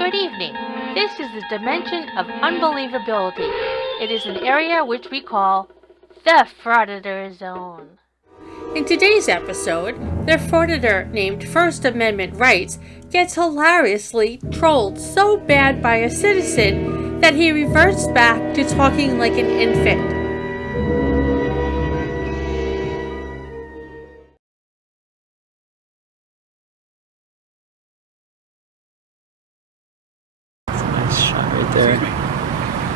Good evening. This is the dimension of unbelievability. It is an area which we call the Frauditor Zone. In today's episode, the Frauditor named First Amendment Rights gets hilariously trolled so bad by a citizen that he reverts back to talking like an infant. Shot right there. Excuse me.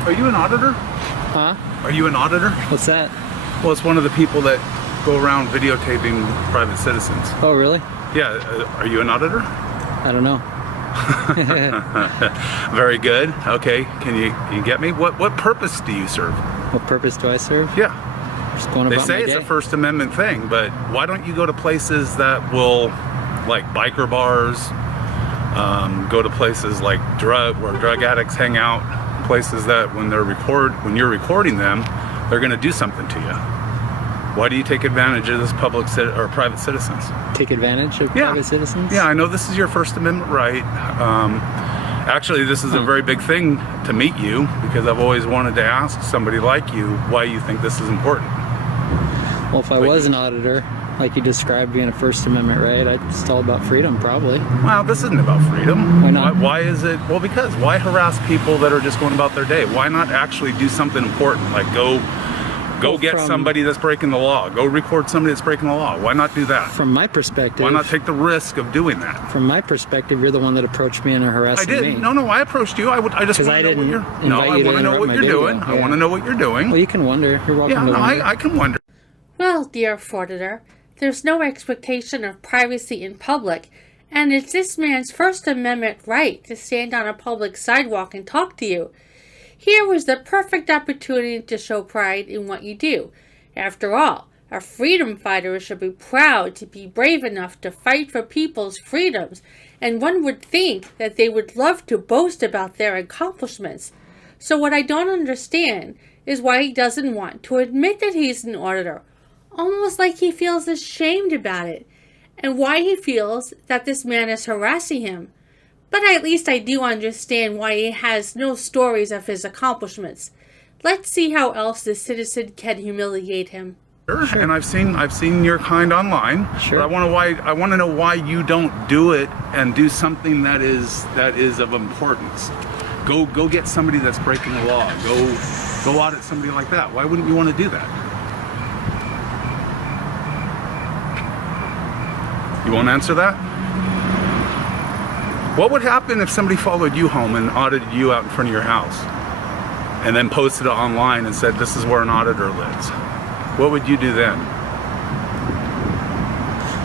Are you an auditor? Huh? Are you an auditor? What's that? Well, it's one of the people that go around videotaping private citizens. Oh, really? Yeah. Are you an auditor? I don't know. Very good. Okay. Can you get me? What purpose do you serve? What purpose do I serve? Yeah. Just going They about say my it's day. a First Amendment thing, but why don't you go to places that will, like biker bars, go to places like where drug addicts hang out, places that when you're recording them, they're going to do something to you. Why do you take advantage of this or private citizens? Take advantage of private citizens? Yeah, I know this is your First Amendment right. Actually, this is a very big thing to meet you because I've always wanted to ask somebody like you why you think this is important. Well, if I was an auditor, like you described being a First Amendment right, it's all about freedom, probably. Well, this isn't about freedom. Why not? Why is it? Well, because why harass people that are just going about their day? Why not actually do something important, like go get somebody that's breaking the law. Go record somebody that's breaking the law. Why not do that? From my perspective. Why not take the risk of doing that? From my perspective, you're the one that approached me and harassed me. I did. No, I approached you. I just want to know what you're. No, I want to know what you're doing. I want to know what you're doing. Well, you can wonder. You're welcome to wonder. I can wonder. Well, dear Frauditor, there's no expectation of privacy in public, and it's this man's First Amendment right to stand on a public sidewalk and talk to you. Here was the perfect opportunity to show pride in what you do. After all, a freedom fighter should be proud to be brave enough to fight for people's freedoms, and one would think that they would love to boast about their accomplishments. So what I don't understand is why he doesn't want to admit that he's an auditor, almost like he feels ashamed about it, and why he feels that this man is harassing him. But at least I do understand why he has no stories of his accomplishments. Let's see how else this citizen can humiliate him. Sure. And I've seen your kind online. Sure. But I want to know why you don't do it and do something that is of importance. Go get somebody that's breaking the law. Go audit somebody like that. Why wouldn't you want to do that? You won't answer that? What would happen if somebody followed you home and audited you out in front of your house and then posted it online and said, this is where an auditor lives? What would you do then?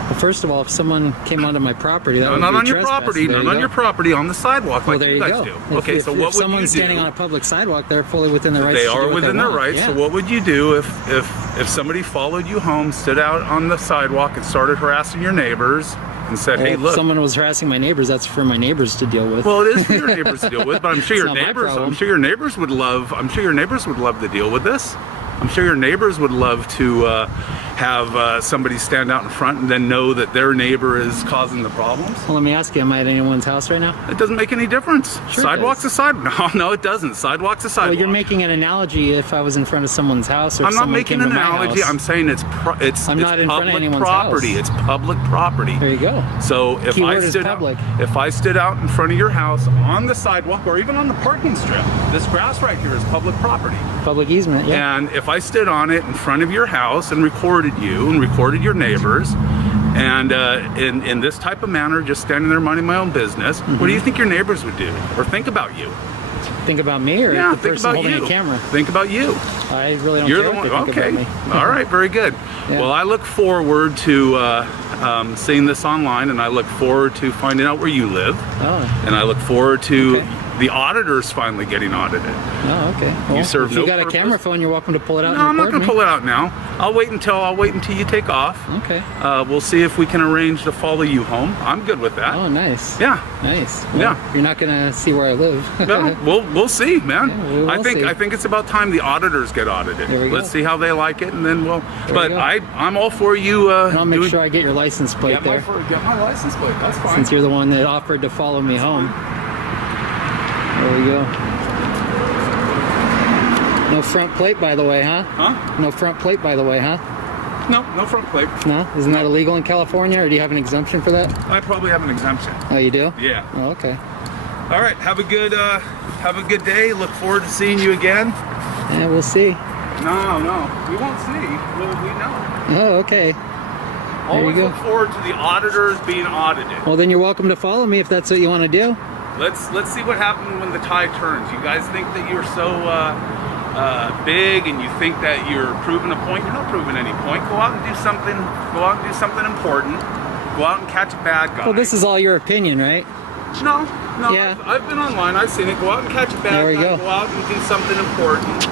Well, first of all, if someone came onto my property, that would be not on your trespass. property, not on your property, on the sidewalk like you guys do. Okay, so what would you do? If someone's standing on a public sidewalk, they're fully within their rights. They to do are what within they their want. rights. Yeah. So what would you do if somebody followed you home, stood out on the sidewalk and started harassing your neighbors and said, Well, hey, look. If someone was harassing my neighbors, that's for my neighbors to deal with. Well, it is for your neighbors to deal with, but I'm sure It's your not my neighbors. problem. I'm sure your neighbors would love to deal with this. I'm sure your neighbors would love to have somebody stand out in front and then know that their neighbor is causing the problems. Well, let me ask you, am I at anyone's house right now? It doesn't make any difference. Sure Sidewalk's a sidewalk. No, it doesn't. Sidewalk's a sidewalk. Well, you're making an analogy if I was in front of someone's house or if I'm not someone making came an to my analogy. house. I'm saying it's I'm not in front of public anyone's property. house. It's public property. There you go. So if Keyword is public. if I stood out in front of your house on the sidewalk or even on the parking strip, this grass right here is public property. Public easement, yeah. And if I stood on it in front of your house and recorded you and recorded your neighbors, and in this type of manner, just standing there minding my own business, what do you think your neighbors would do or think about you? Think about me or Yeah, the think person about holding you. the camera? Think about you. I really don't You're care the one. if they think Okay. about me. All right. Very good. Yeah. Well, I look forward to seeing this online, and I look forward to finding out where you live, Oh, and I look forward to Okay. the auditors finally getting audited. oh, okay. Well, serve if you no got purpose. a camera phone, you're welcome to pull it out No, and I'm not record going to me. pull it out now. I'll wait until you take off. Okay. We'll see if we can arrange to follow you home. I'm good with that. Oh, nice. Yeah. Nice. Well, Yeah. You're not gonna see where I live. No, we'll see, man. Yeah, we will see. I think it's about time the auditors get audited. There we go. Let's see how they like it, and then we'll. There But we go. I'm all for you. And I'll make doing, sure I get your license plate there, Get my license plate. That's fine. since you're the one that offered to follow me home. go. No front plate, by the way, huh? Huh? No front plate, by the way, huh? No, no front plate. No? Isn't that illegal in California, or do you have an exemption for that? I probably have an exemption. Oh, you do? Yeah. Oh, okay. All right. Have a good day. Look forward to seeing you again. Yeah, we'll see. No, we won't see. We know. Oh, okay. Always look forward to the auditors being audited. Well, then you're welcome to follow me if that's what you want to do. Let's see what happens when the tide turns. You guys think that you're so big, and you think that you're proving a point. You're not proving any point. Go out and do something. Go out and do something important. Go out and catch a bad guy. Well, this is all your opinion, right? No. Yeah. I've been online. I've seen it. Go out and catch a bad guy. Go out and do something important.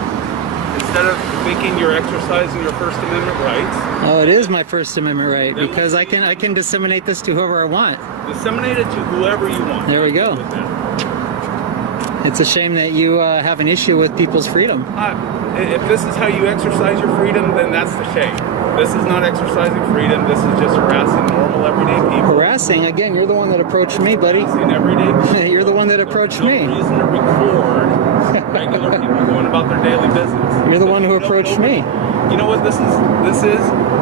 Instead of thinking you're exercising your First Amendment rights. Oh, it is my First Amendment right, because I can disseminate this to whoever I want. Disseminate it to whoever you want. There we go. It's a shame that you have an issue with people's freedom. If this is how you exercise your freedom, then that's the shame. This is not exercising freedom. This is just harassing normal, everyday people. Harassing? Again, you're the one that approached me, buddy. Harassing everyday people. You're the one that approached me. There's no reason to record regular people going about their daily business. You're the one who approached me. You know what this is?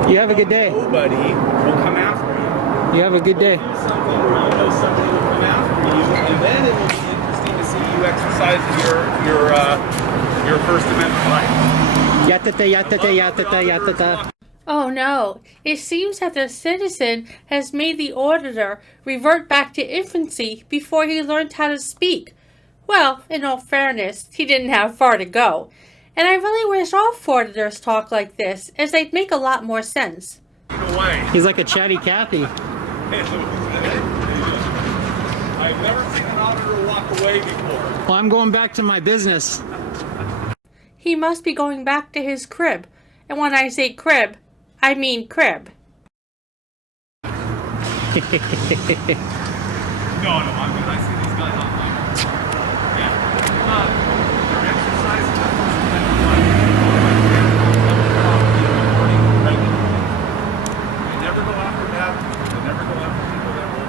You have a good day. Nobody will come after you. You have a good day. Something where you know somebody will come after you, and then it will be interesting to see you exercise your First Amendment right. Yatata. Oh no, it seems that the citizen has made the auditor revert back to infancy before he learned how to speak. Well, in all fairness, he didn't have far to go. And I really wish all frauditors talk like this, as they'd make a lot more sense. He's like a chatty Cathy. I've never seen an auditor walk away before. Well, I'm going back to my business. He must be going back to his crib. And when I say crib, I mean crib. No, I'm good. I see these guys online. Yeah. They're exercising their First Amendment right. They never go after bad people. They never go after people that will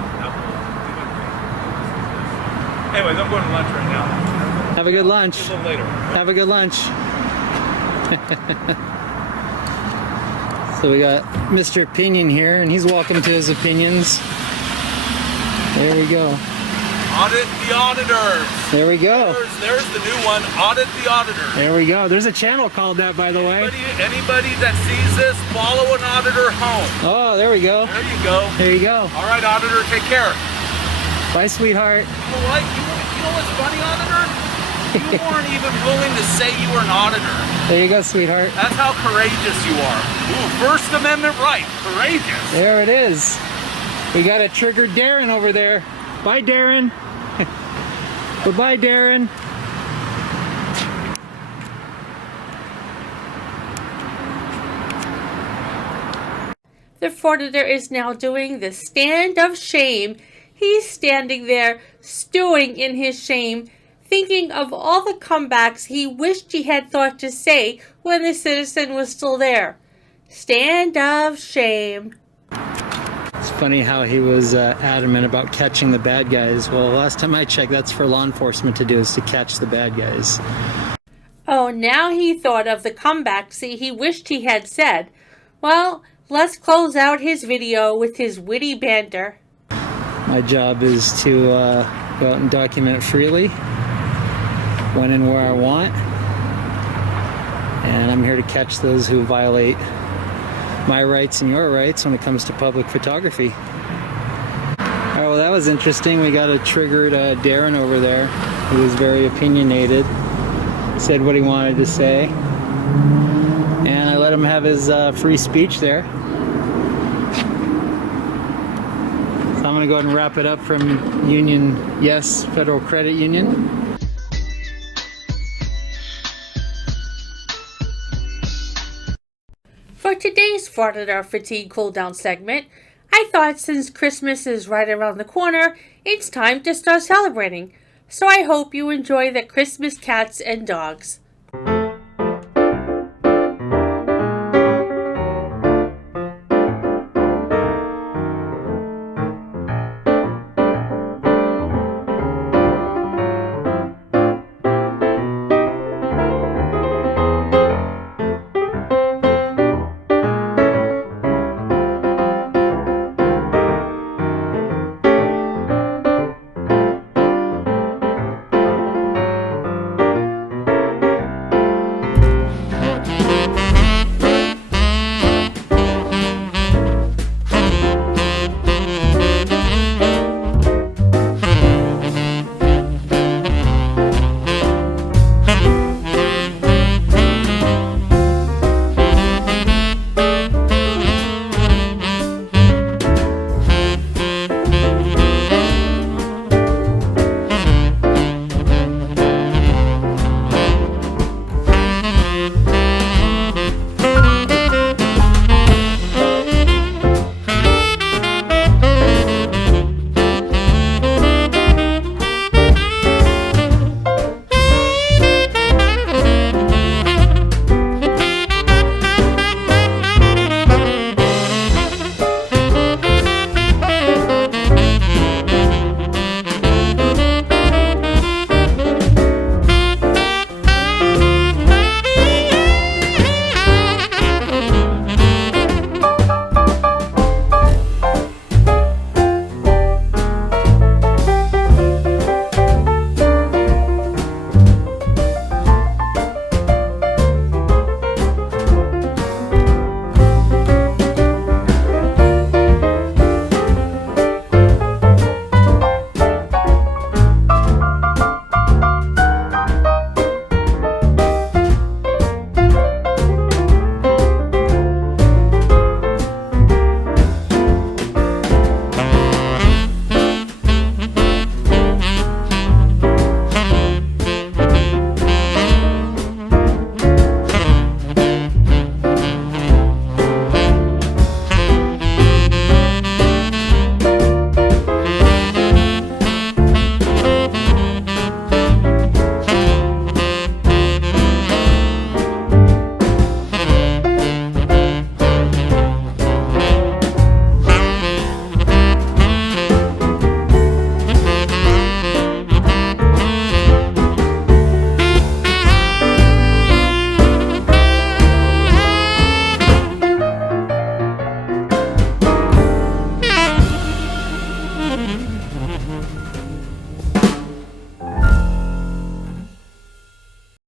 do anything. Anyways, I'm going to lunch right now. Have a good lunch. See you a little later. Have a good lunch. So we got Mr. Opinion here, and he's welcome to his opinions. There we go. Audit the auditors. There we go. There's the new one. Audit the auditors. There we go. There's a channel called that, by the way. Anybody that sees this, follow an auditor home. Oh, there we go. There you go. There you go. All right, auditor, take care. Bye, sweetheart. You know what? You know what's funny, auditor? You weren't even willing to say you were an auditor. There you go, sweetheart. That's how courageous you are. Ooh, First Amendment right. Courageous. There it is. We got a triggered Darren over there. Bye, Darren. Bye-bye, Darren. The frauditor is now doing the stand of shame. He's standing there, stewing in his shame, thinking of all the comebacks he wished he had thought to say when the citizen was still there. Stand of shame. It's funny how he was adamant about catching the bad guys. Well, last time I checked, that's for law enforcement to do, is to catch the bad guys. Oh, now he thought of the comebacks he wished he had said. Well, let's close out his video with his witty banter. My job is to go out and document freely, when and where I want, and I'm here to catch those who violate my rights and your rights when it comes to public photography. Alright, well, that was interesting. We got a triggered Darren over there who was very opinionated, said what he wanted to say, and I let him have his free speech there. So I'm going to go ahead and wrap it up from Union Yes Federal Credit Union. For today's Frauditor Fatigue Cooldown segment, I thought since Christmas is right around the corner, it's time to start celebrating. So I hope you enjoy the Christmas cats and dogs.